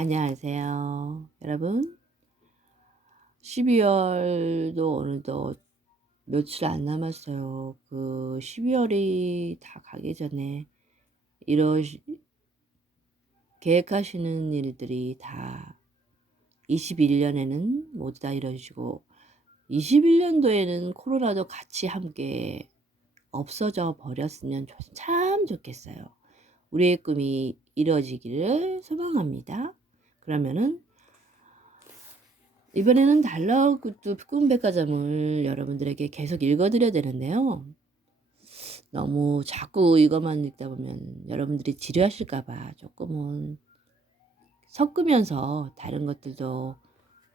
안녕하세요. 여러분, 12월도 어느덧 며칠 안 남았어요. 12월이 다 가기 전에 이러 계획하시는 일들이 다 21년에는 모두 다 이루어지고 21년도에는 코로나도 같이 함께 없어져 버렸으면 참 좋겠어요. 우리의 꿈이 이루어지기를 소망합니다. 그러면은 이번에는 달러굿드 꿈백과점을 여러분들에게 계속 읽어드려야 되는데요. 너무 자꾸 이것만 읽다 보면 여러분들이 지루하실까봐 조금은 섞으면서 다른 것들도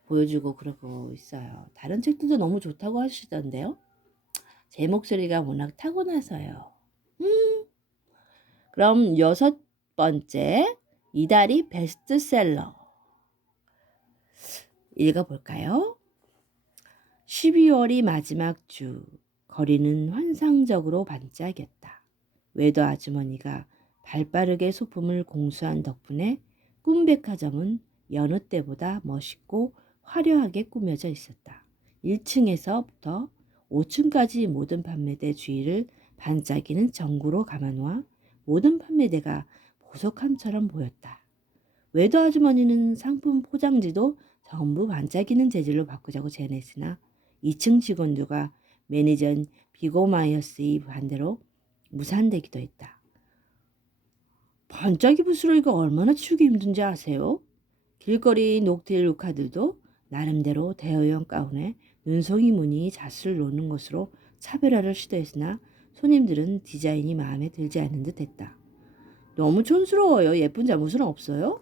보여주고 그러고 있어요. 다른 책들도 너무 좋다고 하시던데요. 제 목소리가 워낙 타고나서요. 그럼 6번째, 이달이 베스트셀러 읽어볼까요? 12월이 마지막 주, 거리는 환상적으로 반짝였다. 외도 아주머니가 발빠르게 소품을 공수한 덕분에 꿈백화점은 여느 때보다 멋있고 화려하게 꾸며져 있었다. 1층에서부터 5층까지 모든 판매대 주위를 반짝이는 전구로 감아놓아 모든 판매대가 보석함처럼 보였다. 외도 아주머니는 상품 포장지도 전부 반짝이는 재질로 바꾸자고 제안했으나 2층 직원들과 매니저인 비고마이어스의 반대로 무산되기도 했다. 반짝이 부스러기가 얼마나 치우기 힘든지 아세요? 길거리 녹테일 루카들도 나름대로 대여형 가운에 눈송이 무늬 잣을 놓는 것으로 차별화를 시도했으나 손님들은 디자인이 마음에 들지 않은 듯 했다. 너무 촌스러워요. 예쁜 잠옷은 없어요?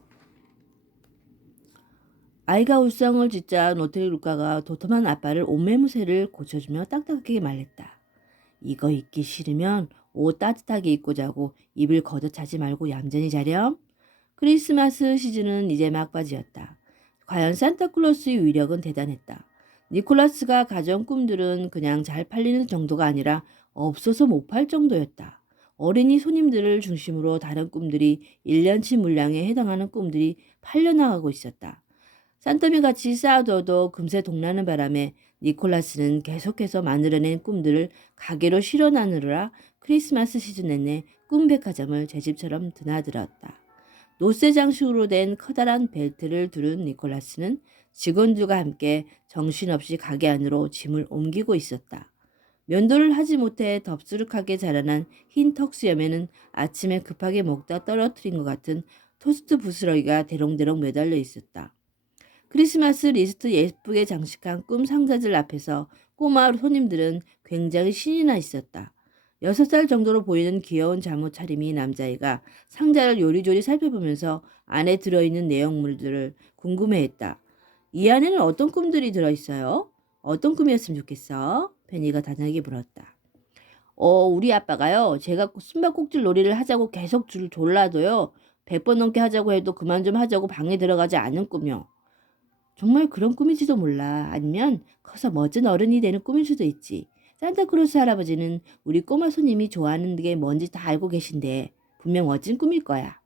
아이가 울상을 짓자 노트리 루카가 도톰한 아빠를 옷매무새를 고쳐주며 딱딱하게 말했다. 이거 입기 싫으면 옷 따뜻하게 입고 자고 입을 걷어차지 말고 얌전히 자렴. 크리스마스 시즌은 이제 막바지였다. 과연 산타클로스의 위력은 대단했다. 니콜라스가 가져온 꿈들은 그냥 잘 팔리는 정도가 아니라 없어서 못 팔 정도였다. 어린이 손님들을 중심으로 다른 꿈들이 1년치 물량에 해당하는 꿈들이 팔려나가고 있었다. 산더미 같이 쌓아둬도 금세 동나는 바람에 니콜라스는 계속해서 만들어낸 꿈들을 가게로 실어나누느라 크리스마스 시즌 내내 꿈백화점을 제 집처럼 드나들었다. 노쇠 장식으로 된 커다란 벨트를 두른 니콜라스는 직원들과 함께 정신없이 가게 안으로 짐을 옮기고 있었다. 면도를 하지 못해 덥수룩하게 자라난 흰 턱수염에는 아침에 급하게 먹다 떨어뜨린 것 같은 토스트 부스러기가 대롱대롱 매달려 있었다. 크리스마스 리스트 예쁘게 장식한 꿈 상자들 앞에서 꼬마 손님들은 굉장히 신이 나 있었다. 6살 정도로 보이는 귀여운 잠옷 차림이 남자애가 상자를 요리조리 살펴보면서 안에 들어있는 내용물들을 궁금해했다. 이 안에는 어떤 꿈들이 들어있어요? 어떤 꿈이었으면 좋겠어? 페니가 다정하게 물었다. 우리 아빠가요. 제가 숨바꼭질 놀이를 하자고 계속 줄 졸라도요. 100번 넘게 하자고 해도 그만 좀 하자고 방에 들어가지 않는 꿈이요. 정말 그런 꿈일지도 몰라. 아니면 커서 멋진 어른이 되는 꿈일 수도 있지. 산타크로스 할아버지는 우리 꼬마 손님이 좋아하는 게 뭔지 다 알고 계신데 분명 멋진 꿈일 거야.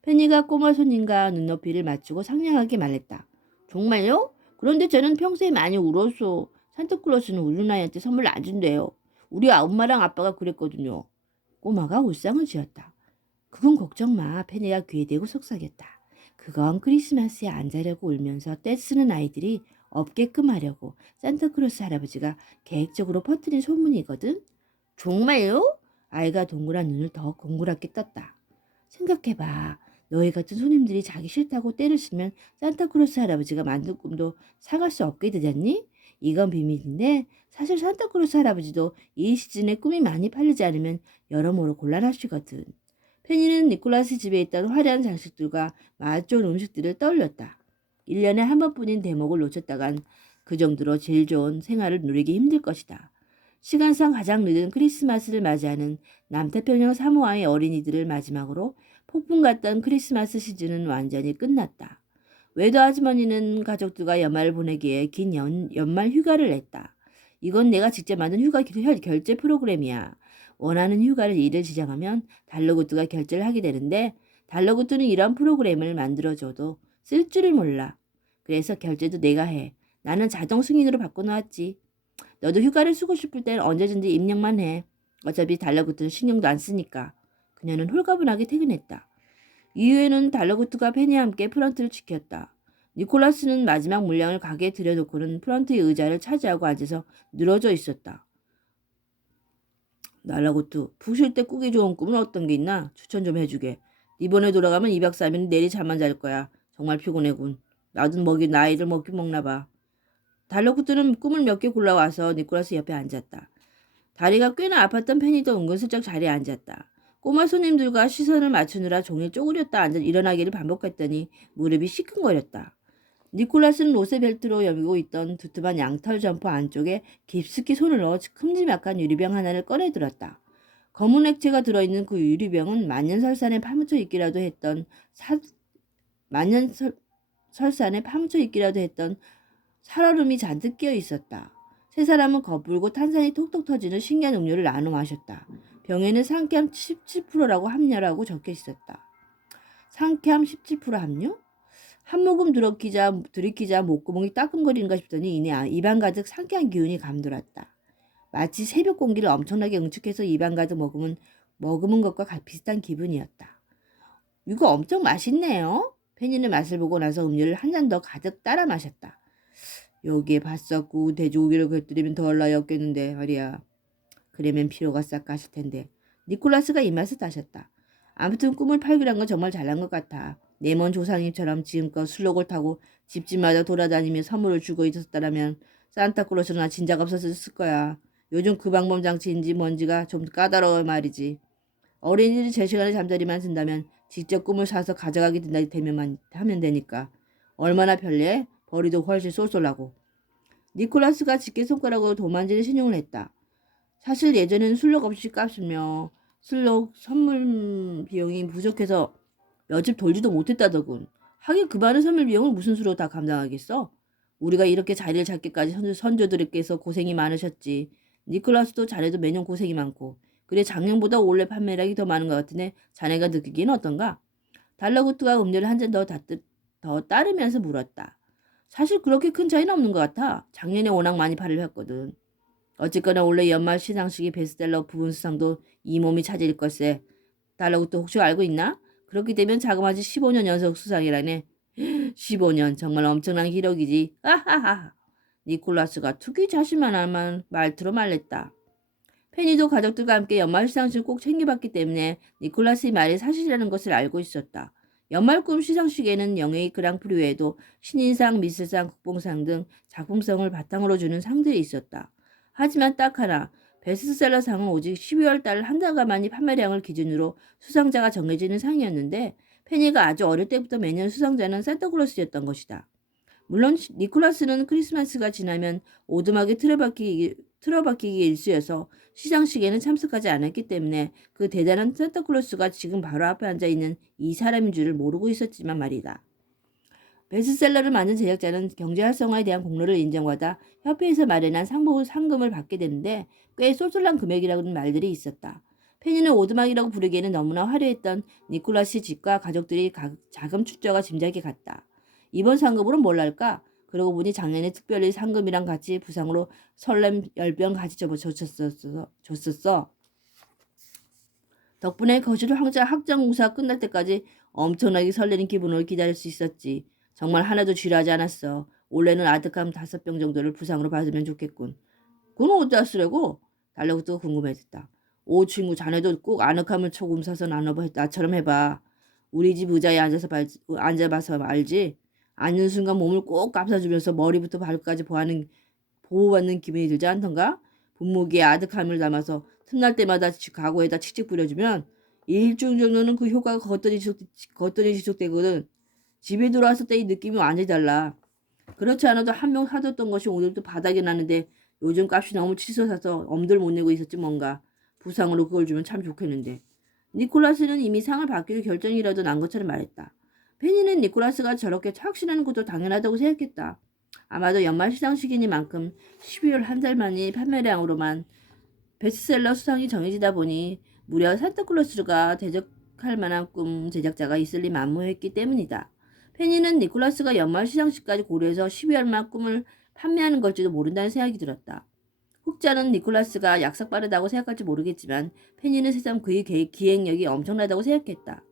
페니가 꼬마 손님과 눈높이를 맞추고 상냥하게 말했다. 정말요? 그런데 저는 평소에 많이 울었어. 산타클로스는 우는 아이한테 선물 안 준대요. 우리 엄마랑 아빠가 그랬거든요. 꼬마가 울상을 지었다. 그건 걱정 마. 페니가 귀에 대고 속삭였다. 그건 크리스마스에 안 자려고 울면서 떼쓰는 아이들이 없게끔 하려고 산타크로스 할아버지가 계획적으로 퍼뜨린 소문이거든. 정말요? 아이가 동그란 눈을 더 공그랗게 떴다. 생각해봐. 너희 같은 손님들이 자기 싫다고 때를 쓰면 산타크로스 할아버지가 만든 꿈도 사갈 수 없게 되잖니? 이건 비밀인데 사실 산타크로스 할아버지도 이 시즌에 꿈이 많이 팔리지 않으면 여러모로 곤란하시거든. 페니는 니콜라스 집에 있던 화려한 장식들과 맛 좋은 음식들을 떠올렸다. 1년에 한 번뿐인 대목을 놓쳤다간 그 정도로 제일 좋은 생활을 누리기 힘들 것이다. 시간상 가장 늦은 크리스마스를 맞이하는 남태평양 사모아의 어린이들을 마지막으로 폭풍 같던 크리스마스 시즌은 완전히 끝났다. 외도 아주머니는 가족들과 연말을 보내기에 긴 연말 휴가를 냈다. 이건 내가 직접 만든 휴가 결제 프로그램이야. 원하는 휴가를 일을 지정하면 달러구트가 결제를 하게 되는데 달러구트는 이런 프로그램을 만들어줘도 쓸 줄을 몰라. 그래서 결제도 내가 해. 나는 자동 승인으로 바꿔놓았지. 너도 휴가를 쓰고 싶을 땐 언제든지 입력만 해. 어차피 달러구트는 신경도 안 쓰니까. 그녀는 홀가분하게 퇴근했다. 이후에는 달러구트가 펜이와 함께 프런트를 지켰다. 니콜라스는 마지막 물량을 가게에 들여놓고는 프런트의 의자를 차지하고 앉아서 늘어져 있었다. 달러구트, 푹 쉴 때 꾸기 좋은 꿈은 어떤 게 있나? 추천 좀 해주게. 이번에 돌아가면 2박 3일은 내리 잠만 잘 거야. 정말 피곤해군. 나도 나이들 먹긴 먹나 봐. 달러구트는 꿈을 몇 개 골라와서 니콜라스 옆에 앉았다. 다리가 꽤나 아팠던 펜이도 은근슬쩍 자리에 앉았다. 꼬마 손님들과 시선을 맞추느라 종일 쪼그렸다 앉아 일어나기를 반복했더니 무릎이 시큰거렸다. 니콜라스는 로세벨트로 여미고 있던 두툼한 양털 점퍼 안쪽에 깊숙이 손을 넣어 큼지막한 유리병 하나를 꺼내 들었다. 검은 액체가 들어있는 그 유리병은 만년설산에 파묻혀 있기라도 했던 만년설산에 파묻혀 있기라도 했던 살얼음이 잔뜩 끼어 있었다. 세 사람은 거불고 탄산이 톡톡 터지는 신기한 음료를 나눠 마셨다. 병에는 상쾌함 17%라고 함유라고 적혀 있었다. 상쾌함 17% 함유? 한 모금 들이키자 목구멍이 따끔거리는가 싶더니 이내 입안 가득 상쾌한 기운이 감돌았다. 마치 새벽 공기를 엄청나게 응축해서 입안 가득 머금은 것과 비슷한 기분이었다. 이거 엄청 맛있네요. 페니는 맛을 보고 나서 음료를 한 잔 더 가득 따라 마셨다. 여기에 바싹구 돼지고기를 곁들이면 덜 나였겠는데 말이야. 그러면 피로가 싹 가실 텐데. 니콜라스가 입맛을 따셨다. 아무튼 꿈을 팔기란 건 정말 잘난 것 같아. 내 먼 조상님처럼 지금껏 술록을 타고 집집마다 돌아다니며 선물을 주고 있었다라면 산타클로스나 진작 없었을 거야. 요즘 그 방법 장치인지 뭔지가 좀 까다로워 말이지. 어린이들이 제 시간에 잠자리만 든다면 직접 꿈을 사서 가져가게 되면 하면 되니까. 얼마나 편리해? 벌이도 훨씬 쏠쏠하고. 니콜라스가 집게 손가락으로 도만지는 신용을 했다. 사실 예전에는 술록 없이 값으며 술록 선물 비용이 부족해서 몇 집 돌지도 못했다더군. 하긴 그 많은 선물 비용을 무슨 수로 다 감당하겠어? 우리가 이렇게 자리를 잡기까지 선조들께서 고생이 많으셨지. 니콜라스도 자네도 매년 고생이 많고. 그래 작년보다 올해 판매량이 더 많은 것 같으네. 자네가 느끼기는 어떤가? 달러구트가 음료를 한 잔 더 따르면서 물었다. 사실 그렇게 큰 차이는 없는 것 같아. 작년에 워낙 많이 팔을 했거든. 어쨌거나 올해 연말 시상식의 베스트셀러 부분 수상도 이 몸이 차지일 걸세. 달러구트 혹시 알고 있나? 그렇게 되면 자그마치 15년 연속 수상이라네. 15년 정말 엄청난 기록이지. 아하하. 니콜라스가 투기 자신만한 말투로 말했다. 페니도 가족들과 함께 연말 시상식을 꼭 챙겨봤기 때문에 니콜라스의 말이 사실이라는 것을 알고 있었다. 연말 꿈 시상식에는 영예의 그랑프리 외에도 신인상, 미술상, 국봉상 등 작품성을 바탕으로 주는 상들이 있었다. 하지만 딱 하나, 베스트셀러 상은 오직 12월 달 한 달간만이 판매량을 기준으로 수상자가 정해지는 상이었는데 페니가 아주 어릴 때부터 매년 수상자는 산타클로스였던 것이다. 물론 니콜라스는 크리스마스가 지나면 오두막에 틀어박히기 일쑤여서 시상식에는 참석하지 않았기 때문에 그 대단한 산타클로스가 지금 바로 앞에 앉아있는 이 사람인 줄을 모르고 있었지만 말이다. 베스트셀러를 만든 제작자는 경제 활성화에 대한 공로를 인정받아 협회에서 마련한 상금을 받게 되는데 꽤 쏠쏠한 금액이라는 말들이 있었다. 페니는 오두막이라고 부르기에는 너무나 화려했던 니콜라스 집과 가족들이 자금 출처가 짐작이 갔다. 이번 상금으로 뭘 할까? 그러고 보니 작년에 특별히 상금이랑 같이 부상으로 설렘 10병 같이 줬었어. 덕분에 거실 학정공사가 끝날 때까지 엄청나게 설레는 기분을 기다릴 수 있었지. 정말 하나도 지루하지 않았어. 올해는 아득함 5병 정도를 부상으로 받으면 좋겠군. 그건 어디다 쓰려고? 달러구트가 궁금해졌다. 오 친구 자네도 꼭 아늑함을 조금 사서 나처럼 해봐. 우리 집 의자에 앉아봐서 알지? 앉는 순간 몸을 꼭 감싸주면서 머리부터 발까지 보호받는 기분이 들지 않던가? 분무기에 아득함을 담아서 틈날 때마다 가구에다 칙칙 뿌려주면 일주일 정도는 그 효과가 겉더니 지속되거든. 집에 들어왔을 때의 느낌이 완전히 달라. 그렇지 않아도 한 명 사뒀던 것이 오늘도 바닥이 나는데 요즘 값이 너무 치솟아서 엄두를 못 내고 있었지 뭔가. 부상으로 그걸 주면 참 좋겠는데. 니콜라스는 이미 상을 받기로 결정이라도 난 것처럼 말했다. 페니는 니콜라스가 저렇게 착신하는 것도 당연하다고 생각했다. 아마도 연말 시상식이니만큼 12월 한 달 만이 판매량으로만 베스트셀러 수상이 정해지다 보니 무려 산타클로스가 대적할 만한 꿈 제작자가 있을 리 만무했기 때문이다. 페니는 니콜라스가 연말 시상식까지 고려해서 12월말 꿈을 판매하는 걸지도 모른다는 생각이 들었다. 흑자는 니콜라스가 약삭 빠르다고 생각할지 모르겠지만 페니는 새삼 그의 기획력이 엄청나다고 생각했다.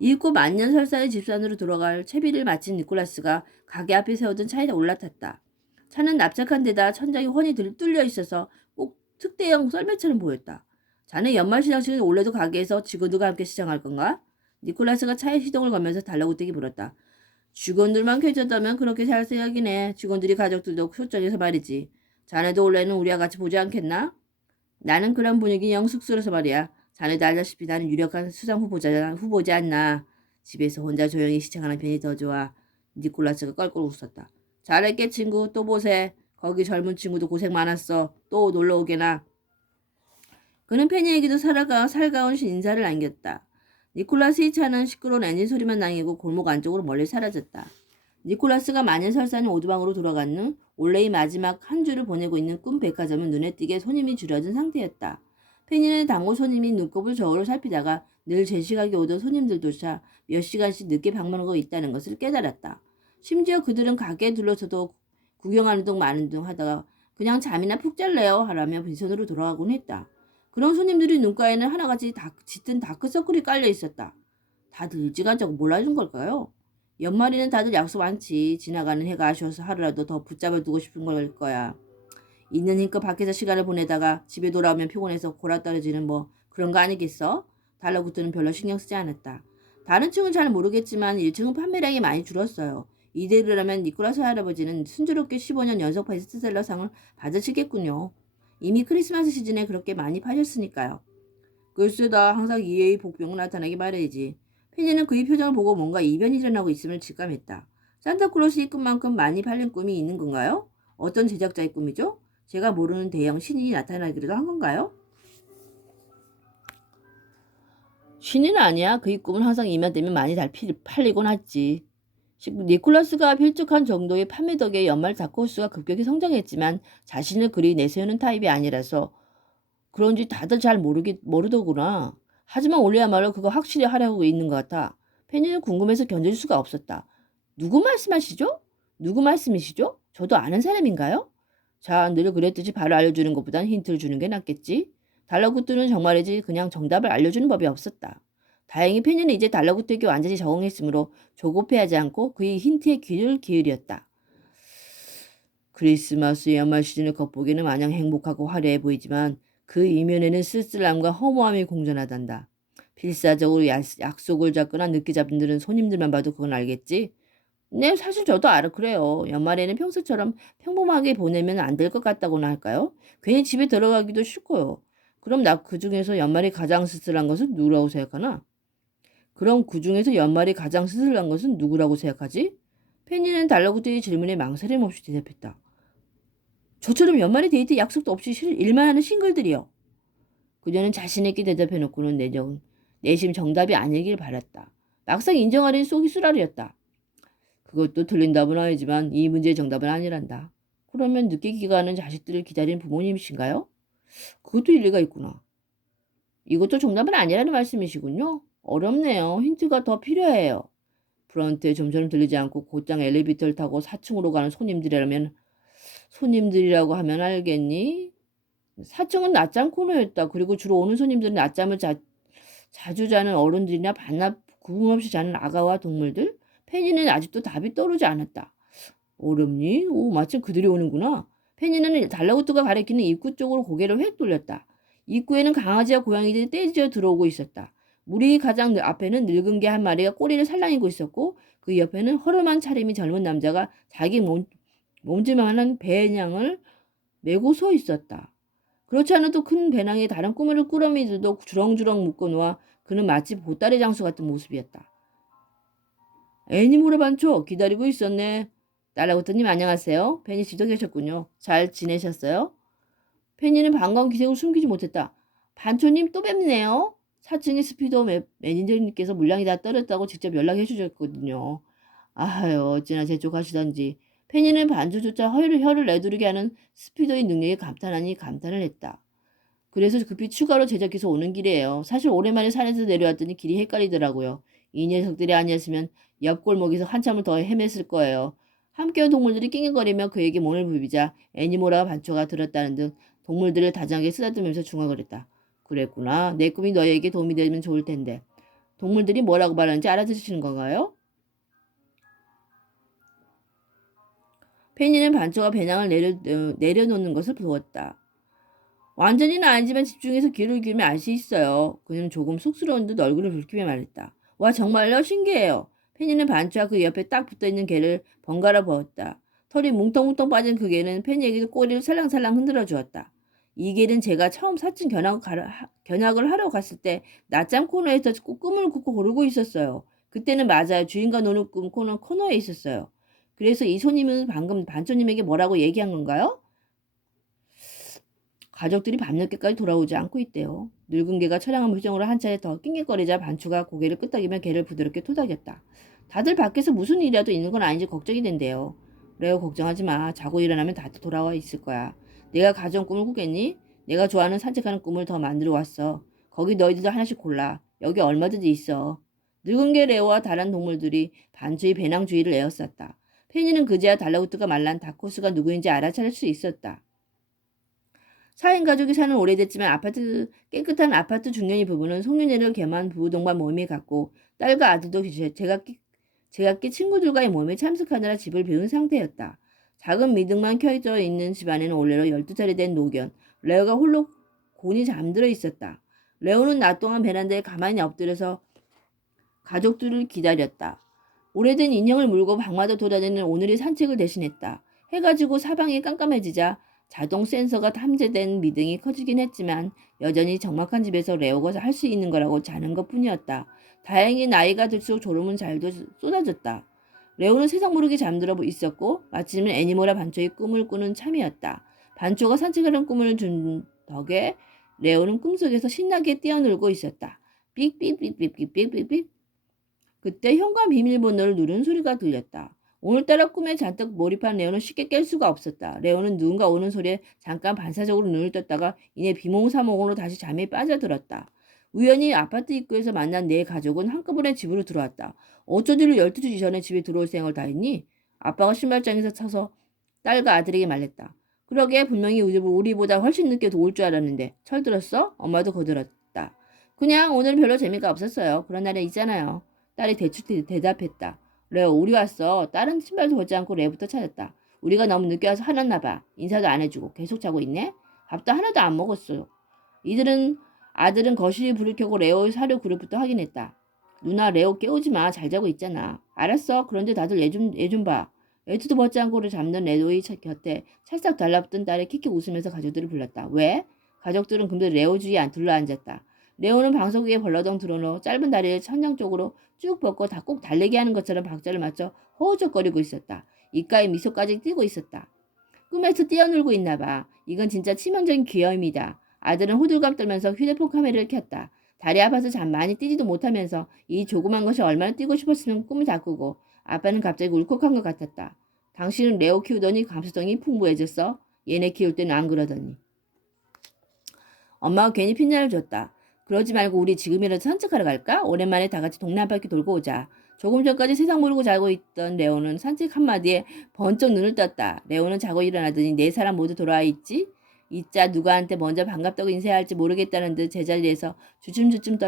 이윽고 만년설사의 집산으로 돌아갈 채비를 마친 니콜라스가 가게 앞에 세우던 차에 올라탔다. 차는 납작한 데다 천장이 훤히 뚫려 있어서 꼭 특대형 썰매처럼 보였다. 자네 연말 시상식은 올해도 가게에서 직원들과 함께 시장할 건가? 니콜라스가 차에 시동을 걸면서 달라붙대기 물었다. 직원들만 괜찮다면 그렇게 살 생각이네. 직원들이 가족들도 초점에서 말이지. 자네도 원래는 우리와 같이 보지 않겠나? 나는 그런 분위기 영 쑥스러워서 말이야. 자네도 알다시피 나는 유력한 수상 후보지 않나. 집에서 혼자 조용히 시청하는 편이 더 좋아. 니콜라스가 껄껄 웃었다. 잘했게 친구. 또 보세. 거기 젊은 친구도 고생 많았어. 또 놀러 오게나. 그는 페니에게도 살가운 인사를 남겼다. 니콜라스의 차는 시끄러운 엔진 소리만 남기고 골목 안쪽으로 멀리 사라졌다. 니콜라스가 만년설사는 오두방으로 돌아간 후 올해의 마지막 한 주를 보내고 있는 꿈 백화점은 눈에 띄게 손님이 줄어든 상태였다. 페니는 단골 손님이 눈곱을 저울로 살피다가 늘 제 시각에 오던 손님들조차 몇 시간씩 늦게 방문하고 있다는 것을 깨달았다. 심지어 그들은 가게에 둘러서도 구경하는 둥 마는 둥 하다가 그냥 잠이나 푹 잘래요 하라며 빈손으로 돌아가곤 했다. 그런 손님들이 눈가에는 하나같이 짙은 다크서클이 깔려 있었다. 다들 일찌감치 몰라준 걸까요? 연말에는 다들 약속 많지. 지나가는 해가 아쉬워서 하루라도 더 붙잡아 두고 싶은 걸 거야. 있는 힘껏 밖에서 시간을 보내다가 집에 돌아오면 피곤해서 골아 떨어지는 뭐 그런 거 아니겠어? 달러구트는 별로 신경 쓰지 않았다. 다른 층은 잘 모르겠지만 1층은 판매량이 많이 줄었어요. 이대로라면 니콜라스 할아버지는 순조롭게 15년 연속 베스트셀러상을 받으시겠군요. 이미 크리스마스 시즌에 그렇게 많이 파셨으니까요. 글쎄다 항상 이해의 복병 나타나기 마련이지. 페니는 그의 표정을 보고 뭔가 이변이 일어나고 있음을 직감했다. 산타클로스의 꿈만큼 많이 팔린 꿈이 있는 건가요? 어떤 제작자의 꿈이죠? 제가 모르는 대형 신인이 나타나기도 한 건가요? 신인은 아니야. 그의 꿈은 항상 이맘때면 많이 팔리곤 했지. 니콜라스가 필적한 정도의 판매 덕에 연말 다크호스가 급격히 성장했지만 자신을 그리 내세우는 타입이 아니라서 그런지 다들 잘 모르더구나. 하지만 올해야말로 그거 확실히 하려고 있는 것 같아. 페니는 궁금해서 견딜 수가 없었다. 누구 말씀하시죠? 누구 말씀이시죠? 저도 아는 사람인가요? 자, 늘 그랬듯이 바로 알려주는 것보단 힌트를 주는 게 낫겠지. 달러구트는 정말이지 그냥 정답을 알려주는 법이 없었다. 다행히 페니는 이제 달러구트에게 완전히 적응했으므로 조급해하지 않고 그의 힌트에 귀를 기울였다. 크리스마스 연말 시즌을 겉보기에는 마냥 행복하고 화려해 보이지만 그 이면에는 쓸쓸함과 허무함이 공존하단다. 필사적으로 약속을 잡거나 늦게 잡은 들은 손님들만 봐도 그건 알겠지? 네, 사실 저도 그래요. 연말에는 평소처럼 평범하게 보내면 안 될 것 같다고나 할까요? 괜히 집에 들어가기도 싫고요. 그럼 그 중에서 연말이 가장 쓸쓸한 것은 누구라고 생각하나? 그럼 그 중에서 연말이 가장 쓸쓸한 것은 누구라고 생각하지? 페니는 달러구트의 질문에 망설임 없이 대답했다. 저처럼 연말에 데이트 약속도 없이 일만 하는 싱글들이요. 그녀는 자신있게 대답해놓고는 내심 정답이 아니길 바랐다. 막상 인정하려니 속이 쓰라렸다. 그것도 틀린 답은 아니지만 이 문제의 정답은 아니란다. 그러면 늦게 귀가하는 자식들을 기다리는 부모님이신가요? 그것도 일리가 있구나. 이것도 정답은 아니라는 말씀이시군요. 어렵네요. 힌트가 더 필요해요. 프런트에 좀처럼 들리지 않고 곧장 엘리베이터를 타고 4층으로 가는 손님들이라고 하면 알겠니? 4층은 낮잠 코너였다. 그리고 주로 오는 손님들은 낮잠을 자주 자는 어른들이나 반납 구분 없이 자는 아가와 동물들. 페니는 아직도 답이 떠오르지 않았다. 어렵니? 오, 마침 그들이 오는구나. 페니는 달라구트가 가리키는 입구 쪽으로 고개를 획 돌렸다. 입구에는 강아지와 고양이들이 떼지어 들어오고 있었다. 무리 가장 앞에는 늙은 개 한 마리가 꼬리를 살랑이고 있었고 그 옆에는 허름한 차림이 젊은 남자가 자기 몸집만한 배낭을 메고 서 있었다. 그렇지 않아도 큰 배낭에 다른 꾸러미들도 주렁주렁 묶어놓아 그는 마치 보따리 장수 같은 모습이었다. 애니모레 반초 기다리고 있었네. 달라구트님 안녕하세요. 페니 씨도 계셨군요. 잘 지내셨어요? 페니는 반가운 기색을 숨기지 못했다. 반초님 또 뵙네요. 4층의 스피더 매니저님께서 물량이 다 떨어졌다고 직접 연락해 주셨거든요. 아유 어찌나 재촉하시던지. 페니는 반초조차 혀를 내두르게 하는 스피더의 능력에 감탄을 했다. 그래서 급히 추가로 제작해서 오는 길이에요. 사실 오랜만에 산에서 내려왔더니 길이 헷갈리더라고요. 이 녀석들이 아니었으면 옆 골목에서 한참을 더 헤맸을 거예요. 함께온 동물들이 낑낑거리며 그에게 몸을 부비자 애니모라와 반초가 들었다는 등 동물들을 다정하게 쓰다듬으면서 중얼거렸다. 그랬구나. 내 꿈이 너에게 도움이 되면 좋을 텐데. 동물들이 뭐라고 말하는지 알아들으시는 건가요? 페니는 반초가 배낭을 내려놓는 것을 보았다. 완전히는 아니지만 집중해서 귀를 기울이면 알 수 있어요. 그는 조금 쑥스러운 듯 얼굴을 붉히며 말했다. 와, 정말요? 신기해요. 페니는 반추와 그 옆에 딱 붙어있는 개를 번갈아 보았다. 털이 뭉텅뭉텅 빠진 그 개는 페니에게도 꼬리를 살랑살랑 흔들어 주었다. 이 개는 제가 처음 사칭 견학을 하러 갔을 때 낮잠 코너에서 꿈을 꾸고 고르고 있었어요. 그때는 맞아요. 주인과 노는 꿈 코너에 있었어요. 그래서 이 손님은 방금 반초님에게 뭐라고 얘기한 건가요? 가족들이 밤늦게까지 돌아오지 않고 있대요. 늙은 개가 처량한 표정으로 한 차례 더 낑낑거리자 반추가 고개를 끄덕이며 개를 부드럽게 토닥였다. 다들 밖에서 무슨 일이라도 있는 건 아닌지 걱정이 된대요. 레오 걱정하지 마. 자고 일어나면 다들 돌아와 있을 거야. 내가 가져온 꿈을 꾸겠니? 내가 좋아하는 산책하는 꿈을 더 만들어 왔어. 거기 너희들도 하나씩 골라. 여기 얼마든지 있어. 늙은 개 레오와 다른 동물들이 반추의 배낭 주위를 에워쌌다. 페니는 그제야 달라구트가 말란 다코스가 누구인지 알아차릴 수 있었다. 4인 가족이 사는 오래됐지만 깨끗한 아파트 중년의 부부는 송년회를 겸한 부부 동반 모임에 갔고 딸과 아들도 제각기 친구들과의 모임에 참석하느라 집을 비운 상태였다. 작은 미등만 켜져 있는 집안에는 올해로 12살이 된 노견, 레오가 홀로 곤히 잠들어 있었다. 레오는 낮 동안 베란다에 가만히 엎드려서 가족들을 기다렸다. 오래된 인형을 물고 방마다 돌아다니는 오늘의 산책을 대신했다. 해가 지고 사방이 깜깜해지자 자동 센서가 탐지된 미등이 커지긴 했지만 여전히 적막한 집에서 레오가 할 수 있는 거라고 자는 것뿐이었다. 다행히 나이가 들수록 졸음은 잘도 쏟아졌다. 레오는 세상 모르게 잠들어 있었고 마침은 애니모라 반초의 꿈을 꾸는 참이었다. 반초가 산책하는 꿈을 준 덕에 레오는 꿈속에서 신나게 뛰어놀고 있었다. 삑삑삑삑삑삑삑. 그때 현관 비밀번호를 누르는 소리가 들렸다. 오늘따라 꿈에 잔뜩 몰입한 레오는 쉽게 깰 수가 없었다. 레오는 누군가 오는 소리에 잠깐 반사적으로 눈을 떴다가 이내 비몽사몽으로 다시 잠에 빠져들었다. 우연히 아파트 입구에서 만난 네 가족은 한꺼번에 집으로 들어왔다. 어쩌지를 12시 전에 집에 들어올 생각을 다 했니? 아빠가 신발장에서 서서 딸과 아들에게 말했다. 그러게 분명히 우리보다 훨씬 늦게 올 줄 알았는데 철들었어? 엄마도 거들었다. 그냥 오늘 별로 재미가 없었어요. 그런 날이 있잖아요. 딸이 대답했다. 레오, 우리 왔어. 딸은 신발도 벗지 않고 레오부터 찾았다. 우리가 너무 늦게 와서 화났나 봐. 인사도 안 해주고 계속 자고 있네. 밥도 하나도 안 먹었어요. 아들은 거실에 불을 켜고 레오의 사료 그릇부터 확인했다. 누나, 레오 깨우지 마. 잘 자고 있잖아. 알았어. 그런데 다들 얘 좀 봐. 외투도 벗지 않고 잠든 레오의 곁에 찰싹 달라붙은 딸이 킥킥 웃으면서 가족들을 불렀다. 왜? 가족들은 금세 레오 주위에 둘러앉았다. 레오는 방석 위에 벌러덩 드러누워 짧은 다리를 천장 쪽으로 쭉 뻗고 다 꼭 달리기 하는 것처럼 박자를 맞춰 허우적거리고 있었다. 입가에 미소까지 띄고 있었다. 꿈에서 뛰어놀고 있나 봐. 이건 진짜 치명적인 귀여움이다. 아들은 호들갑 떨면서 휴대폰 카메라를 켰다. 다리 아파서 잠 많이 뛰지도 못하면서 이 조그만 것이 얼마나 뛰고 싶었으면 꿈을 다 꾸고 아빠는 갑자기 울컥한 것 같았다. 당신은 레오 키우더니 감수성이 풍부해졌어? 얘네 키울 때는 안 그러더니. 엄마가 괜히 핀잔을 줬다. 그러지 말고 우리 지금이라도 산책하러 갈까? 오랜만에 다 같이 동네 한 바퀴 돌고 오자. 조금 전까지 세상 모르고 자고 있던 레오는 산책 한마디에 번쩍 눈을 떴다. 레오는 자고 일어나더니 네 사람 모두 돌아와 있지? 이자 누구한테 먼저 반갑다고 인사해야 할지 모르겠다는 듯 제자리에서 주춤주춤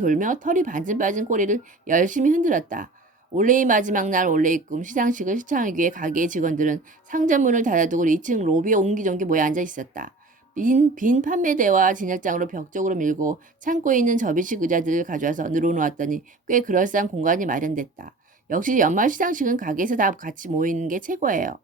돌며 털이 반쯤 빠진 꼬리를 열심히 흔들었다. 올해의 마지막 날 올해의 꿈 시상식을 시청하기 위해 가게의 직원들은 상점문을 닫아두고 2층 로비에 옹기종기 모여 앉아 있었다. 빈 판매대와 진열장으로 벽 쪽으로 밀고 창고에 있는 접이식 의자들을 가져와서 늘어놓았더니 꽤 그럴싸한 공간이 마련됐다. 역시 연말 시상식은 가게에서 다 같이 모이는 게 최고예요.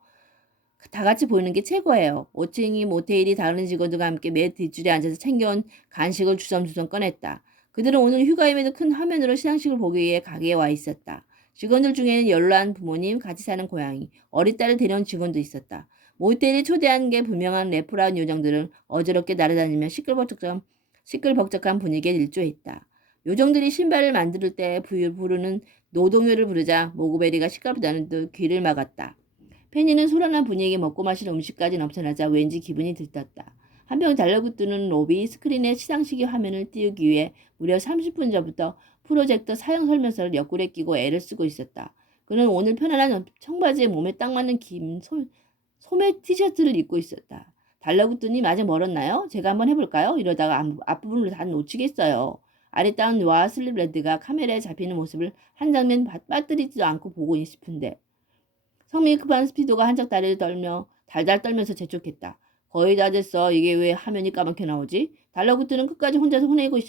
다 같이 보이는 게 최고예요. 5층이 모테일이 다른 직원들과 함께 매 뒷줄에 앉아서 챙겨온 간식을 주섬주섬 꺼냈다. 그들은 오늘 휴가임에도 큰 화면으로 시상식을 보기 위해 가게에 와 있었다. 직원들 중에는 연로한 부모님, 같이 사는 고양이, 어린 딸을 데려온 직원도 있었다. 모텔이 초대한 게 분명한 래프라운 요정들은 어지럽게 날아다니며 시끌벅적한 분위기에 일조했다. 요정들이 신발을 만들 때 부르는 노동요를 부르자 모구베리가 시끄럽다는 듯 귀를 막았다. 페니는 소란한 분위기에 먹고 마실 음식까지 넘쳐나자 왠지 기분이 들떴다. 한편 달라붙는 로비 스크린에 시상식의 화면을 띄우기 위해 무려 30분 전부터 프로젝터 사용 설명서를 옆구리에 끼고 애를 쓰고 있었다. 그는 오늘 편안한 청바지에 몸에 딱 맞는 긴 소매 티셔츠를 입고 있었다. 달라붙더니 아직 멀었나요? 제가 한번 해볼까요? 이러다가 앞부분을 다 놓치겠어요. 아리따운 노아 슬립레드가 카메라에 잡히는 모습을 한 장면 빠뜨리지도 않고 보고 싶은데 성미 급한 스피도가 한쪽 다리를 떨며 달달 떨면서 재촉했다. 거의 다 됐어. 이게 왜 화면이 까맣게 나오지? 달라붙드는 끝까지 혼자서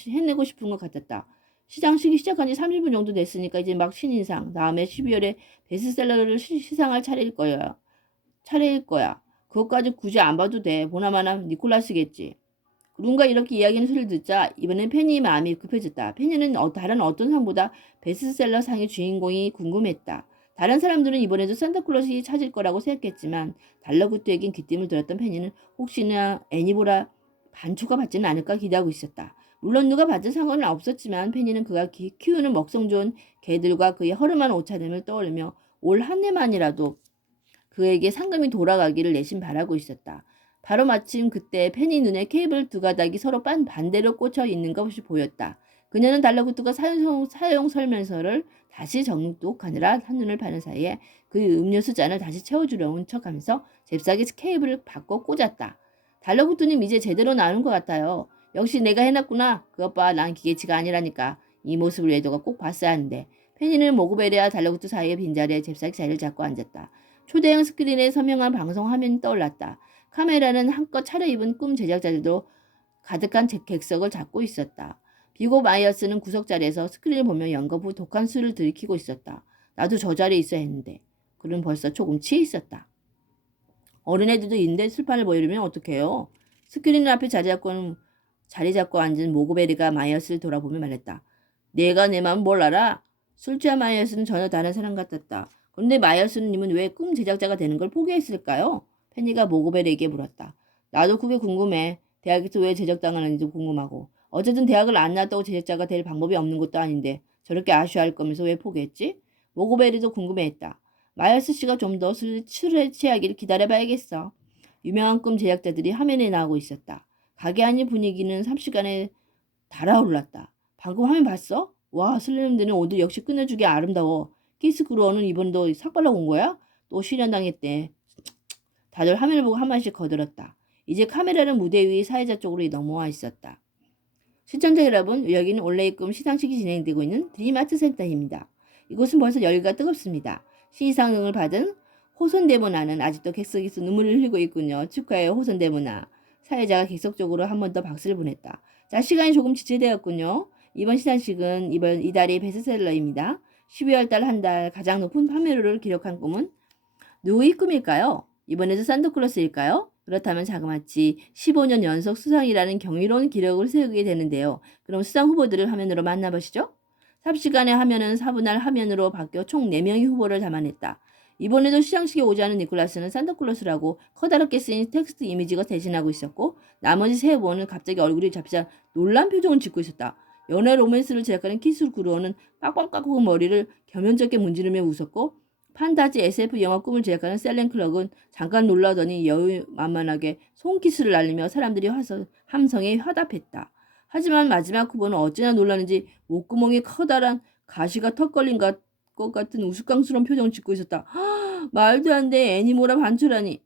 해내고 싶은 것 같았다. 시상식이 시작한 지 30분 정도 됐으니까 이제 막 신인상, 다음에 12월에 베스트셀러를 시상할 차례일 거야. 그것까지 굳이 안 봐도 돼. 보나마나 니콜라스겠지. 누군가 이렇게 이야기하는 소리를 듣자 이번엔 페니의 마음이 급해졌다. 페니는 다른 어떤 상보다 베스트셀러 상의 주인공이 궁금했다. 다른 사람들은 이번에도 산타클로스가 찾을 거라고 생각했지만 달러구트에겐 귀띔을 들었던 페니는 혹시나 애니보라 반초가 받지는 않을까 기대하고 있었다. 물론 누가 받을 상관은 없었지만 페니는 그가 키우는 먹성 좋은 개들과 그의 허름한 옷차림을 떠올리며 올 한 해만이라도 그에게 상금이 돌아가기를 내심 바라고 있었다. 바로 마침 그때 페니 눈에 케이블 두 가닥이 서로 반대로 꽂혀 있는 것이 보였다. 그녀는 달러구트가 사용 설명서를 다시 정독하느라 한눈을 파는 사이에 그 음료수 잔을 다시 채워주려는 척하면서 잽싸게 케이블을 바꿔 꽂았다. 달러구트님 이제 제대로 나오는 것 같아요. 역시 내가 해놨구나. 그것 봐, 난 기계치가 아니라니까. 이 모습을 외도가 꼭 봤어야 하는데. 페니는 모구베리와 달러구트 사이의 빈자리에 잽싸게 자리를 잡고 앉았다. 초대형 스크린에 선명한 방송 화면이 떠올랐다. 카메라는 한껏 차려입은 꿈 제작자들도 가득한 객석을 잡고 있었다. 비고 마이어스는 구석 자리에서 스크린을 보며 연거 후 독한 술을 들이키고 있었다. 나도 저 자리에 있어야 했는데. 그는 벌써 조금 취해 있었다. 어린애들도 있는데 술판을 보이려면 어떡해요? 스크린 앞에 자리 잡고 앉은 모고베리가 마이어스를 돌아보며 말했다. 내가 내 마음 뭘 알아? 술 취한 마이어스는 전혀 다른 사람 같았다. 그런데 마이어스님은 왜 꿈 제작자가 되는 걸 포기했을까요? 페니가 모고베리에게 물었다. 나도 그게 궁금해. 대학에서 왜 제적당하는지도 궁금하고. 어쨌든 대학을 안 나왔다고 제작자가 될 방법이 없는 것도 아닌데 저렇게 아쉬워할 거면서 왜 포기했지? 모고베리도 궁금해했다. 마이어스 씨가 좀 더 술에 취하기를 기다려봐야겠어. 유명한 꿈 제작자들이 화면에 나오고 있었다. 가게 안의 분위기는 삽시간에 달아올랐다. 방금 화면 봤어? 와, 슬림들은 오늘 역시 끝내주기 아름다워. 키스 그루어는 이번도 삭발라고 온 거야? 또 실현당했대. 다들 화면을 보고 한마디씩 거들었다. 이제 카메라는 무대 위 사회자 쪽으로 넘어와 있었다. 시청자 여러분, 여기는 올해의 꿈 시상식이 진행되고 있는 드림아트 센터입니다. 이곳은 벌써 열기가 뜨겁습니다. 시상을 받은 호손대문화는 아직도 객석에서 눈물을 흘리고 있군요. 축하해요, 호손대문화. 사회자가 객석 쪽으로 한 번 더 박수를 보냈다. 자, 시간이 조금 지체되었군요. 이번 시상식은 이달의 베스트셀러입니다. 12월 달 한 달 가장 높은 판매율을 기록한 꿈은 누구의 꿈일까요? 이번에도 산타클로스일까요? 그렇다면 자그마치 15년 연속 수상이라는 경이로운 기록을 세우게 되는데요. 그럼 수상 후보들을 화면으로 만나보시죠. 삽시간에 화면은 4분할 화면으로 바뀌어 총 4명의 후보를 담아냈다. 이번에도 시상식에 오지 않은 니콜라스는 산타클로스라고 커다랗게 쓰인 텍스트 이미지가 대신하고 있었고 나머지 3후보는 갑자기 얼굴이 잡히자 놀란 표정을 짓고 있었다. 연애 로맨스를 제작하는 키스 구루어는 빡빡 깎고 머리를 겸연쩍게 문지르며 웃었고 판타지 SF 영화 꿈을 제작하는 셀렌 클럭은 잠깐 놀라더니 여유만만하게 손키스를 날리며 사람들이 함성에 화답했다. 하지만 마지막 후보는 어찌나 놀랐는지 목구멍에 커다란 가시가 턱 걸린 것 같은 우스꽝스러운 표정을 짓고 있었다. 말도 안 돼. 애니모라 반초라니.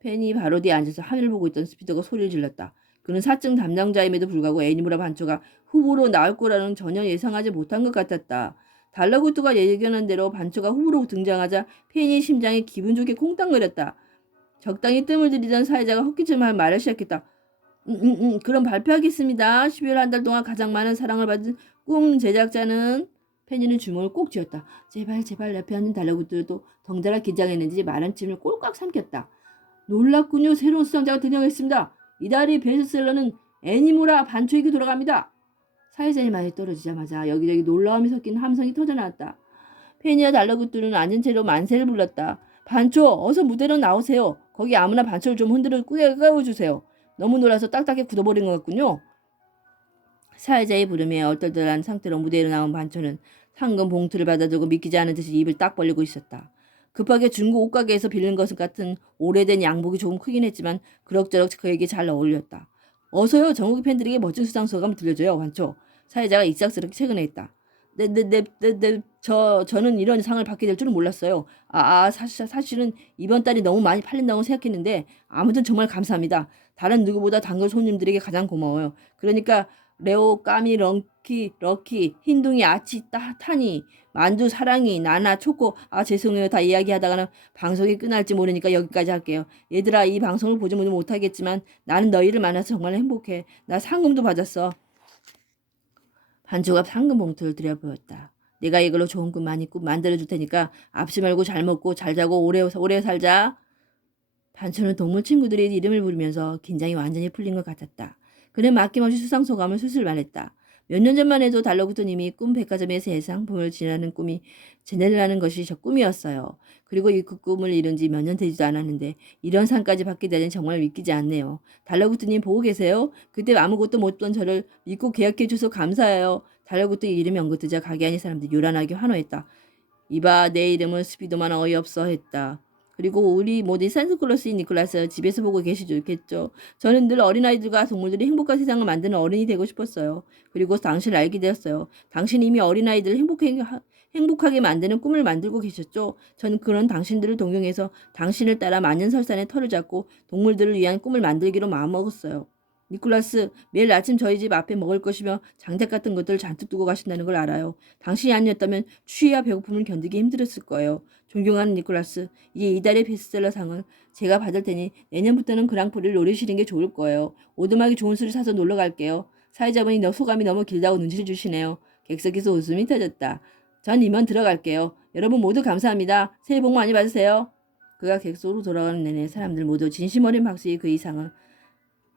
펜이 바로 뒤에 앉아서 하늘을 보고 있던 스피더가 소리를 질렀다. 그는 사증 담당자임에도 불구하고 애니모라 반초가 후보로 나올 거라는 전혀 예상하지 못한 것 같았다. 달러구트가 예견한 대로 반초가 후보로 등장하자 펜이 심장이 기분 좋게 콩당거렸다. 적당히 뜸을 들이던 사회자가 헛기침할 말을 시작했다. 그럼 발표하겠습니다. 12월 한 달 동안 가장 많은 사랑을 받은 꿈 제작자는 펜이는 주먹을 꼭 쥐었다. 제발 옆에 앉은 달러구트도 덩달아 긴장했는지 말한 침을 꼴깍 삼켰다. 놀랍군요. 새로운 수상자가 등장했습니다. 이달의 베스트셀러는 애니모라 반초에게 돌아갑니다. 사회자의 말이 떨어지자마자 여기저기 놀라움이 섞인 함성이 터져나왔다. 페니와 달러구트는 앉은 채로 만세를 불렀다. 반초, 어서 무대로 나오세요. 거기 아무나 반초를 좀 흔들어 깨워주세요. 너무 놀라서 딱딱하게 굳어버린 것 같군요. 사회자의 부름에 얼떨떨한 상태로 무대로 나온 반초는 상금 봉투를 받아들고 믿기지 않은 듯이 입을 딱 벌리고 있었다. 급하게 중고 옷가게에서 빌린 것 같은 오래된 양복이 조금 크긴 했지만 그럭저럭 그에게 잘 어울렸다. 어서요. 전국의 팬들에게 멋진 수상 소감을 들려줘요. 반초. 사회자가 익삭스럽게 퇴근했다. 저는 이런 상을 받게 될 줄은 몰랐어요. 사실은 이번 달이 너무 많이 팔린다고 생각했는데, 아무튼 정말 감사합니다. 다른 누구보다 단골 손님들에게 가장 고마워요. 그러니까, 레오, 까미, 럭키, 흰둥이, 아치, 타니, 만두, 사랑이, 나나, 초코. 죄송해요. 다 이야기하다가는 방송이 끝날지 모르니까 여기까지 할게요. 얘들아, 이 방송을 보지 못하겠지만, 나는 너희를 만나서 정말 행복해. 나 상금도 받았어. 반주가 상금 봉투를 들여보였다. 내가 이걸로 좋은 꿈 많이 만들어줄 테니까 앞지 말고 잘 먹고 잘 자고 오래 살자. 반주는 동물 친구들이 이름을 부르면서 긴장이 완전히 풀린 것 같았다. 그는 맡김없이 수상소감을 술술 말했다. 몇 년 전만 해도 달러구토님이 꿈 백화점의 새 상품을 지나는 꿈이 제네라는 것이 저 꿈이었어요. 그리고 그 꿈을 이룬 지 몇 년 되지도 않았는데 이런 상까지 받게 되니 정말 믿기지 않네요. 달러구토님 보고 계세요? 그때 아무것도 못 본 저를 믿고 계약해 줘서 감사해요. 달러구토 이름이 언급되자 가게 안의 사람들이 요란하게 환호했다. 이봐, 내 이름은 스피도만 어이없어 했다. 그리고 우리 모두 산타클로스인 니콜라스 집에서 보고 계시겠죠. 저는 늘 어린아이들과 동물들이 행복한 세상을 만드는 어른이 되고 싶었어요. 그리고 당신을 알게 되었어요. 당신이 이미 어린아이들을 행복하게 만드는 꿈을 만들고 계셨죠. 저는 그런 당신들을 동경해서 당신을 따라 만년설산의 털을 잡고 동물들을 위한 꿈을 만들기로 마음먹었어요. 니콜라스, 매일 아침 저희 집 앞에 먹을 것이며 장작 같은 것들을 잔뜩 두고 가신다는 걸 알아요. 당신이 아니었다면 추위와 배고픔을 견디기 힘들었을 거예요. 존경하는 니콜라스, 이제 이달의 베스트셀러 상을 제가 받을 테니 내년부터는 그랑프리를 노리시는 게 좋을 거예요. 오두막이 좋은 술을 사서 놀러 갈게요. 사회자분이 소감이 너무 길다고 눈치를 주시네요. 객석에서 웃음이 터졌다. 전 이만 들어갈게요. 여러분 모두 감사합니다. 새해 복 많이 받으세요. 그가 객석으로 돌아가는 내내 사람들 모두 진심 어린 박수에 그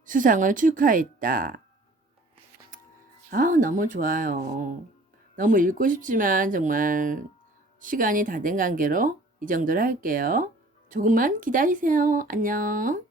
수상을 축하했다. 너무 좋아요. 너무 읽고 싶지만 정말 시간이 다 된 관계로 이 정도로 할게요. 조금만 기다리세요. 안녕.